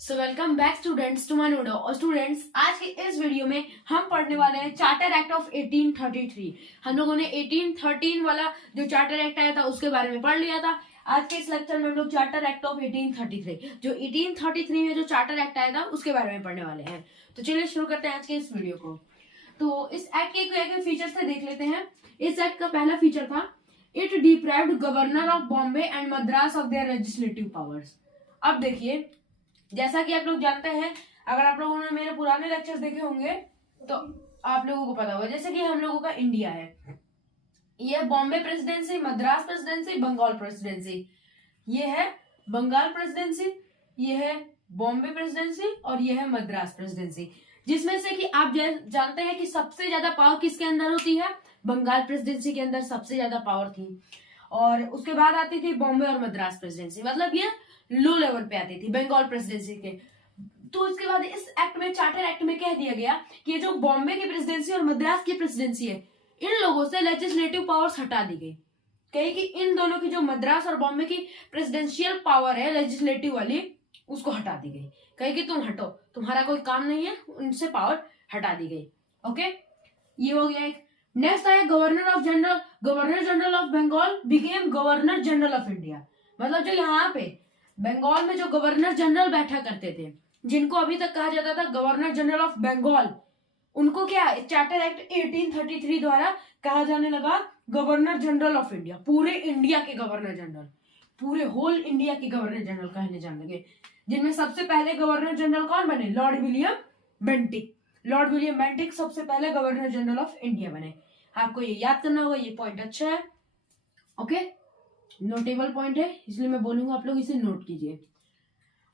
So welcome back students to my नोडो। और students, आज की इस वीडियो में हम पढ़ने वाले हैं चार्टर एक्ट ऑफ 1833। हम लोगों ने 1813 वाला जो चार्टर एक्ट आया था उसके बारे में पढ़ लिया था। आज के इस लेक्चर में हम लोग चार्टर एक्ट ऑफ 1833 जो 1833 में जो चार्टर एक्ट आया था उसके बारे में पढ़ने वाले हैं। तो चलिए शुरू करते हैं आज के इस वीडियो को। तो इस एक्ट के क्या फीचर्स थे देख लेते हैं। इस एक्ट का पहला फीचर था, it deprived governor of Bombay and Madras of their legislative powers. अब देखिए, जैसा कि आप लोग जानते हैं, अगर आप लोगों ने मेरे पुराने लेक्चर्स देखे होंगे तो आप लोगों को पता होगा, जैसे कि हम लोगों का इंडिया है, ये Bombay presidency, Madras presidency, Bengal presidency. ये है बंगाल प्रेसिडेंसी, ये है बॉम्बे प्रेसिडेंसी और ये है मद्रास प्रेसिडेंसी। जिसमें से कि आप जानते हैं कि सबसे ज्यादा पावर किसके अंदर होती है? बंगाल प्रेसिडेंसी के अंदर सबसे ज्यादा पावर थी, और उसके बाद आती थी बॉम्बे और मद्रास प्रेसिडेंसी, मतलब ये लो लेवल पे आती थी बंगाल प्रेसिडेंसी के। तो इसके बाद इस एक्ट में, चार्टर एक्ट में कह दिया गया कि ये जो बॉम्बे की प्रेसिडेंसी और मद्रास की प्रेसिडेंसी है, इन लोगों से लेजिस्लेटिव पावर्स हटा दी गई। कही कि इन दोनों की जो मद्रास और बॉम्बे की प्रेसिडेंशियल पावर है लेजिस्लेटिव वाली, उसको हटा दी गई। कही कि तुम हटो, तुम्हारा कोई काम नहीं है, उनसे पावर हटा दी गई। ओके, ये हो गया एक। नेक्स्ट आया governor general of Bengal became governor general of India. मतलब जो यहाँ पे बंगाल में जो गवर्नर जनरल बैठा करते थे, जिनको अभी तक कहा जाता था गवर्नर जनरल ऑफ बंगाल, उनको क्या चार्टर एक्ट 1833 द्वारा कहा जाने लगा गवर्नर जनरल ऑफ इंडिया। पूरे इंडिया के गवर्नर जनरल, पूरे होल इंडिया के गवर्नर जनरल कहने जाने लगे। जिनमें सबसे पहले गवर्नर जनरल कौन बने? Lord William Bentinck. Lord William Bentinck सबसे पहले गवर्नर जनरल ऑफ इंडिया बने। आपको ये याद करना होगा, ये पॉइंट अच्छा है। ओके, नोटेबल पॉइंट है, इसलिए मैं बोलूंगा आप लोग इसे नोट कीजिए।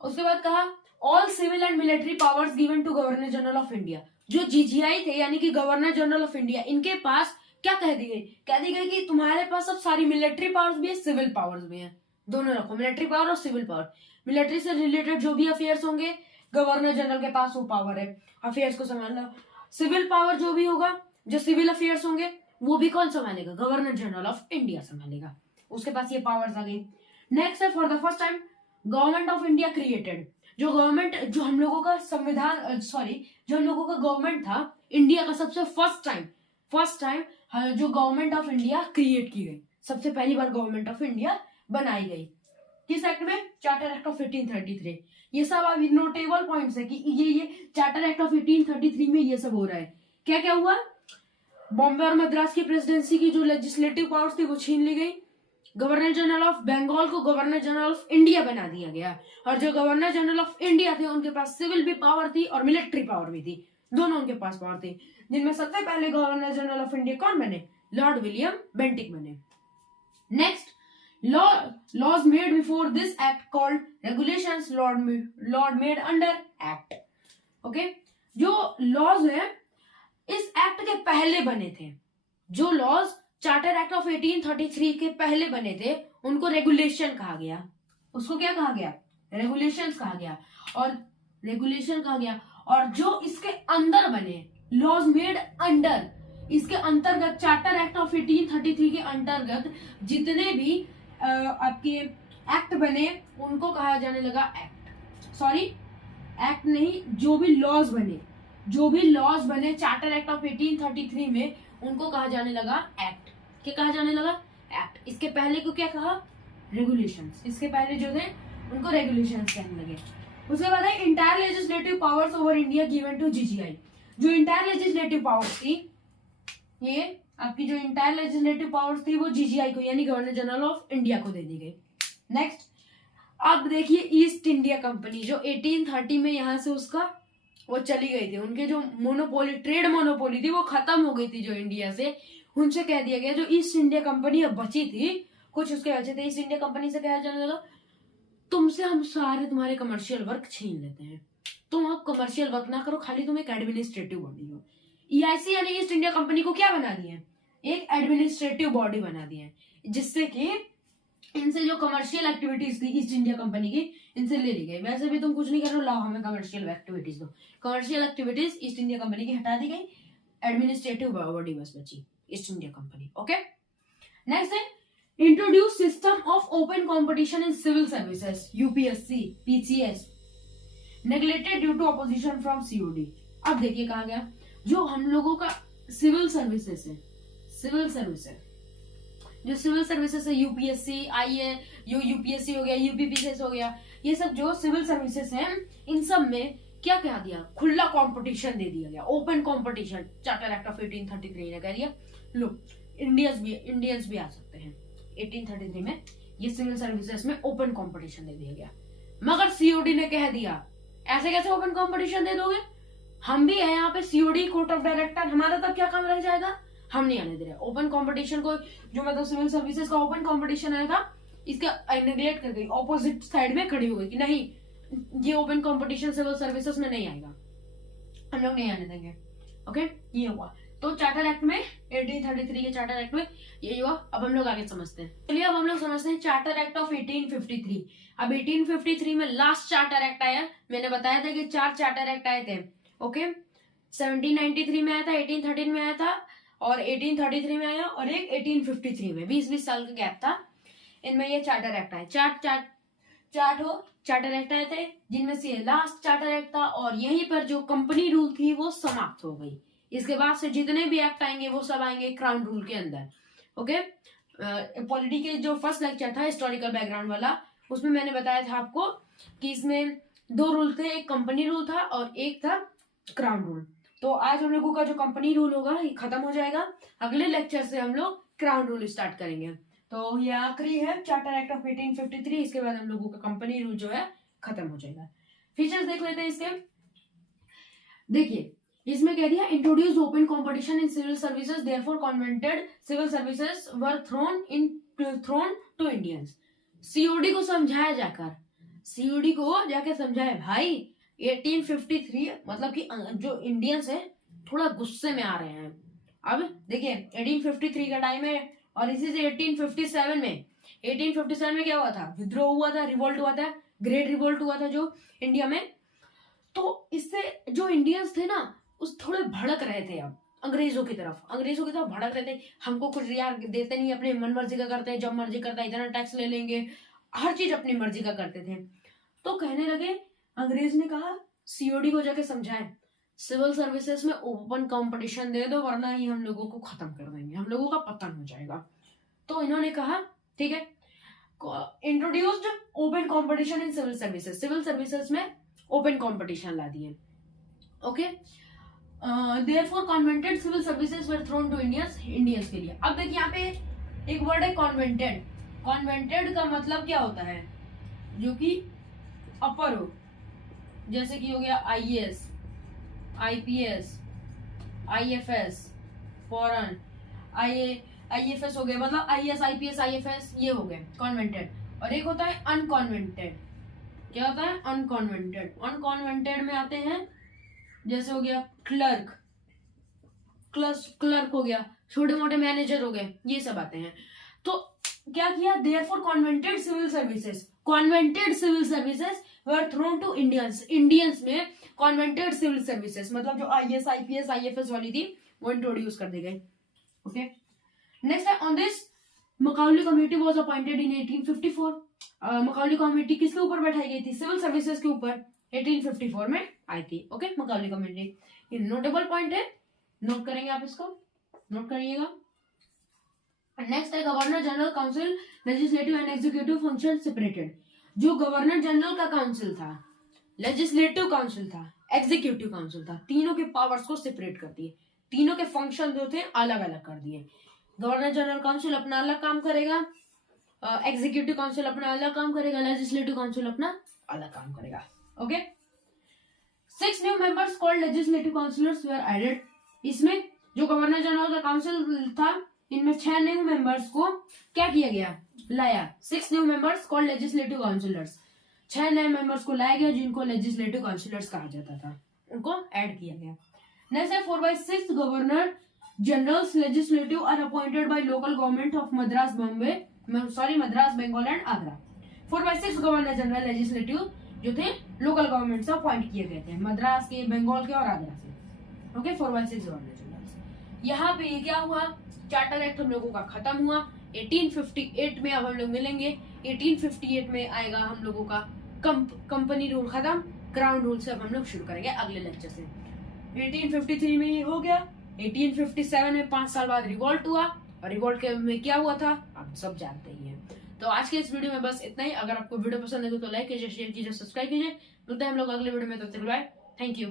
उसके बाद कहा, all civil and military powers given to governor general of India. जो जीजीआई थे यानी कि गवर्नर जनरल ऑफ इंडिया, इनके पास क्या कह दी गई? कह दी गई कि तुम्हारे पास अब सारी मिलिट्री पावर्स भी है, सिविल पावर्स भी है, दोनों रखो, मिलिट्री पावर और सिविल पावर। मिलिट्री से रिलेटेड जो भी अफेयर्स होंगे, गवर्नर जनरल के पास वो पावर है अफेयर्स को संभालना। सिविल पावर जो भी होगा, जो सिविल अफेयर्स होंगे, वो भी कौन संभालेगा? गवर्नर जनरल ऑफ इंडिया संभालेगा, उसके पास ये पावर्स आ गई। नेक्स्ट है, for the first time government of India created. जो गवर्नमेंट, जो हम लोगों का संविधान, जो हम लोगों का गवर्नमेंट था इंडिया का, सबसे फर्स्ट टाइम जो गवर्नमेंट ऑफ इंडिया क्रिएट की गई, सबसे पहली बार गवर्नमेंट ऑफ इंडिया बनाई गई। किस एक्ट में? Charter act of 1833। ये सब अभी नोटेबल पॉइंट्स है कि ये चार्टर एक्ट ऑफ 1833 में ये सब हो रहा है। क्या क्या हुआ? बॉम्बे और मद्रास की प्रेसिडेंसी की जो लेजिस्लेटिव पावर्स थी वो छीन ली गई। गवर्नर जनरल ऑफ बंगाल को गवर्नर जनरल ऑफ इंडिया बना दिया गया, और जो गवर्नर जनरल ऑफ इंडिया थे उनके पास सिविल भी पावर थी और मिलिट्री पावर भी थी, दोनों उनके पास पावर थी। जिनमें सबसे पहले गवर्नर जनरल ऑफ इंडिया कौन बने? लॉर्ड विलियम बेंटिक बने। Next, laws made before this act called regulations, lord made under act. Okay, जो लॉज है इस एक्ट के पहले बने थे, जो लॉज चार्टर एक्ट ऑफ 1833 के पहले बने थे, उनको रेगुलेशन कहा गया। उसको क्या कहा गया? रेगुलेशंस कहा गया। और जो इसके अंदर बने, लॉज मेड अंडर, इसके अंतर्गत चार्टर एक्ट ऑफ 1833 के अंतर्गत जितने भी आपके एक्ट बने उनको कहा जाने लगा एक्ट नहीं, जो भी लॉज बने चार्टर एक्ट ऑफ 1833 में, उनको कहा जाने लगा एक्ट। क्या कहा जाने लगा? एक्ट। इसके पहले को क्या कहा? रेगुलेशंस। इसके पहले जो थे उनको रेगुलेशंस कहने लगे। उसके बाद है entire legislative powers over India given to GGI. जो इंटायर लेजिस्लेटिव पावर्स थी, ये आपकी जो इंटायर लेजिस्लेटिव पावर्स थी वो जीजीआई को यानी गवर्नर जनरल ऑफ इंडिया को दे दी गई। नेक्स्ट, अब देखिए ईस्ट इंडिया कंपनी जो 1830 में यहां से उसका वो चली गई थी, उनके जो ट्रेड मोनोपोली थी वो खत्म हो गई थी जो इंडिया से, उनसे कह दिया गया जो ईस्ट इंडिया कंपनी अब बची थी, कुछ उसके बचे थे, ईस्ट इंडिया कंपनी से कहा जाने लगा तुमसे हम सारे तुम्हारे कमर्शियल वर्क छीन लेते हैं, तुम अब कमर्शियल वर्क ना करो, खाली तुम एक एडमिनिस्ट्रेटिव बॉडी हो। ईआईसी यानी ईस्ट इंडिया कंपनी को क्या बना दिए? एक एडमिनिस्ट्रेटिव बॉडी बना दिए, जिससे कि इनसे जो कमर्शियल एक्टिविटीज थी ईस्ट इंडिया कंपनी की, इनसे ले ली गई। वैसे भी तुम कुछ नहीं कर रहे हो, लाओ हमें कमर्शियल एक्टिविटीज दो। Commercial activities East India Company की हटा दी गई, एडमिनिस्ट्रेटिव बॉडी बस बची East India Company. Okay, next है introduce system of open competition in civil services, UPSC, PCS. Neglected due to opposition from COD. अब देखिए कहा गया जो हम लोगों का सिविल सर्विसेज है, सिविल सर्विसेज जो सिविल सर्विसेज है, यूपीएससी, आईए, यूपीएससी हो गया, यूपीपीसीएस हो गया, ये सब जो सिविल सर्विसेज हैं, इन सब में क्या क्या दिया, खुला कंपटीशन दे दिया गया, open competition. Charter act of 1833 ने कह दिया लो इंडियंस भी आ सकते हैं। 1833 में ये सिविल सर्विसेज में ओपन कंपटीशन दे दिया गया। मगर सीओडी ने कह दिया ऐसे कैसे ओपन कंपटीशन दे दोगे, हम भी है यहाँ पे सीओडी कोर्ट ऑफ डायरेक्टर, हमारा तब क्या काम रह जाएगा, हम नहीं आने दे रहे ओपन कंपटीशन को। जो मतलब सिविल सर्विसेज का ओपन कंपटीशन आया था, इसका नेग्लेक्ट कर गई, ऑपोजिट साइड में खड़ी हो गई कि नहीं ये ओपन कंपटीशन सिविल सर्विसेज में नहीं आएगा, हम लोग नहीं आने देंगे। ओके, ये हुआ। तो चार्टर एक्ट में 1833 के चार्टर एक्ट में ये हुआ। अब हम लोग आगे समझते हैं। चलिए अब हम लोग समझते हैं चार्टर एक्ट ऑफ 1853। अब 1853 में लास्ट चार्टर एक्ट आया। मैंने बताया था कि 4 चार्टर एक्ट आए थे। ओके, 1793 में आया था, 1813 में आया था, और 1833 में आया, और एक 1853 में। 20-20 साल का गैप था इनमें। ये चार्टर एक्ट आए, चार्टर एक्ट आए थे, जिनमें से लास्ट चार्टर एक्ट था। और यहीं पर जो कंपनी रूल थी वो समाप्त हो गई। इसके बाद से जितने भी एक्ट आएंगे वो सब आएंगे क्राउन रूल के अंदर। ओके, पॉलिटी के जो फर्स्ट लेक्चर था हिस्टोरिकल बैकग्राउंड वाला, उसमें मैंने बताया था आपको कि इसमें 2 रूल थे, एक कंपनी रूल था और एक था क्राउन रूल। तो आज हम लोगों का जो कंपनी रूल होगा ये खत्म हो जाएगा। अगले लेक्चर से हम लोग क्राउन रूल स्टार्ट करेंगे। तो ये आखिरी है चार्टर एक्ट ऑफ 1853। इसके बाद हम लोगों का कंपनी रूल जो है खत्म हो जाएगा। फीचर्स देख लेते हैं इसके। देखिए इसमें कह दिया introduce open competition in civil services, therefore covenanted civil services were thrown to Indians. COD को समझाया जाकर, सीओडी को जाके समझाया भाई 1853 मतलब कि जो इंडियंस है थोड़ा गुस्से में आ रहे हैं। अब देखिए 1853 का टाइम है और इसी से 1857 में क्या हुआ था, विद्रोह हुआ था, रिवोल्ट हुआ था, ग्रेट रिवोल्ट हुआ था जो इंडिया में। तो इससे जो इंडियंस थे ना उस थोड़े भड़क रहे थे। अब अंग्रेजों की तरफ भड़क रहे थे, हमको कुछ यार देते नहीं, अपनी मन मर्जी का करते हैं, जब मर्जी करता है इतना टैक्स ले लेंगे, हर चीज अपनी मर्जी का करते थे। तो कहने लगे, अंग्रेज ने कहा सीओडी को जाके समझाए सिविल सर्विसेज में ओपन कंपटीशन दे दो वरना ही हम लोगों को खत्म कर देंगे, हम लोगों का पतन हो जाएगा। तो इन्होंने कहा ठीक है, introduced open competition in civil services, civil services में ओपन कंपटीशन ला दिए। Okay, therefore convented civil services were thrown to Indians के लिए। अब देखिए यहाँ पे एक वर्ड है कॉन्वेंटेड। कॉन्वेंटेड का मतलब क्या होता है, जो कि अपर हो, जैसे कि हो गया IAS, IPS, IFS, foreign, IFS हो गया, मतलब आईएएस, आईपीएस, आईएफएस ये हो गए कॉन्वेंटेड। और एक होता है अनकॉन्वेंटेड। क्या होता है अनकॉन्वेंटेड? अनकॉन्वेंटेड में आते हैं जैसे हो गया क्लर्क हो गया, छोटे मोटे मैनेजर हो गए, ये सब आते हैं। तो क्या किया, therefore covenanted civil services were thrown to Indians में कॉन्वेंटेड सिविल सर्विसेज मतलब जो आईएएस, आईपीएस, आईएफएस वाली थी वो इंट्रोड्यूस कर दी गई। ओके, नेक्स्ट है on this Macaulay committee was appointed in 1854। Macaulay committee किसके ऊपर बैठाई गई थी, सिविल सर्विसेज के ऊपर 1854 में आई थी। ओके, मकाउली कमेटी, ये नोटेबल पॉइंट है, नोट करेंगे आप, इसको नोट करिएगा। नेक्स्ट है governor general council, legislative and executive function separated. जो गवर्नर जनरल का काउंसिल था, लेजिस्लेटिव काउंसिल था, एग्जीक्यूटिव काउंसिल था, तीनों के पावर्स को सेपरेट कर दिए, तीनों के फंक्शन जो थे अलग अलग कर दिए। गवर्नर जनरल काउंसिल अपना अलग काम करेगा, एग्जीक्यूटिव काउंसिल अपना अलग काम करेगा, लेजिस्लेटिव काउंसिल अपना अलग काम करेगा। Okay, 6 new members called legislative councillors were added. इसमें जो गवर्नर जनरल का काउंसिल था, इनमें 6 न्यू मेंबर्स को क्या किया गया, लाया। 6 new members called legislative councillors, 6 नए मेंबर्स को लाया गया जिनको लेजिस्लेटिव काउंसिलर्स कहा जाता था, उनको ऐड किया गया। नेक्स्ट है 4/6 governor generals legislative are appointed by local government of Madras, Bengal and Agra. 4/6 governor general legislative जो थे लोकल गवर्नमेंट से अपॉइंट किए गए थे, मद्रास के, बंगाल के और आगरा से। Okay, 4/6 governor general. यहाँ पे ये क्या हुआ, चार्टर एक्ट हम लोगों का खत्म हुआ। 1858 में अब हम लोग मिलेंगे। 1858 में आएगा हम लोगों का कंपनी रूल खत्म क्राउन रूल से अब हम लोग शुरू करेंगे अगले लेक्चर से। 1853 में ये हो गया। 1857 में 5 साल बाद रिवॉल्ट हुआ, और रिवॉल्ट में क्या हुआ था आप सब जानते ही हैं। तो आज के इस वीडियो में बस इतना ही। अगर आपको वीडियो पसंद है तो लाइक कीजिए, शेयर कीजिए, सब्सक्राइब कीजिए। मिलते हैं हम लोग अगले वीडियो में, तब तक बाय, थैंक यू।